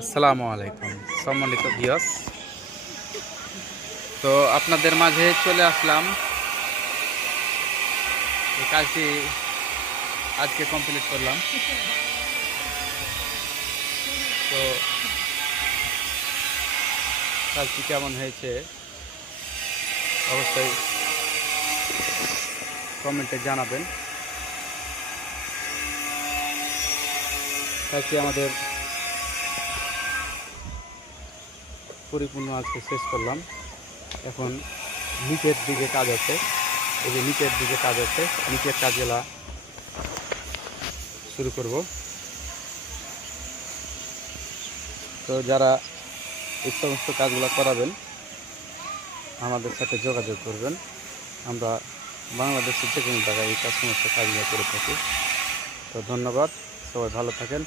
আসসালামু আলাইকুম সম্মানিত ভিউয়ার্স। তো আপনাদের মাঝে চলে আসলাম। এই কাজটি আজকে কমপ্লিট করলাম। তো কাজটি কেমন হয়েছে অবশ্যই কমেন্টে জানাবেন। কাজটি আমাদের পরিপূর্ণ আজকে শেষ করলাম। এখন নিচের দিকে কাজ আছে, এই যে নিচের দিকে কাজ আছে, নিচের কাজগুলা শুরু করব। তো যারা এই সমস্ত কাজগুলো করাবেন আমাদের সাথে যোগাযোগ করবেন। আমরা বাংলাদেশের যে কোনো জায়গায় এই সমস্ত কাজগুলো করে থাকি। তো ধন্যবাদ, সবাই ভালো থাকেন।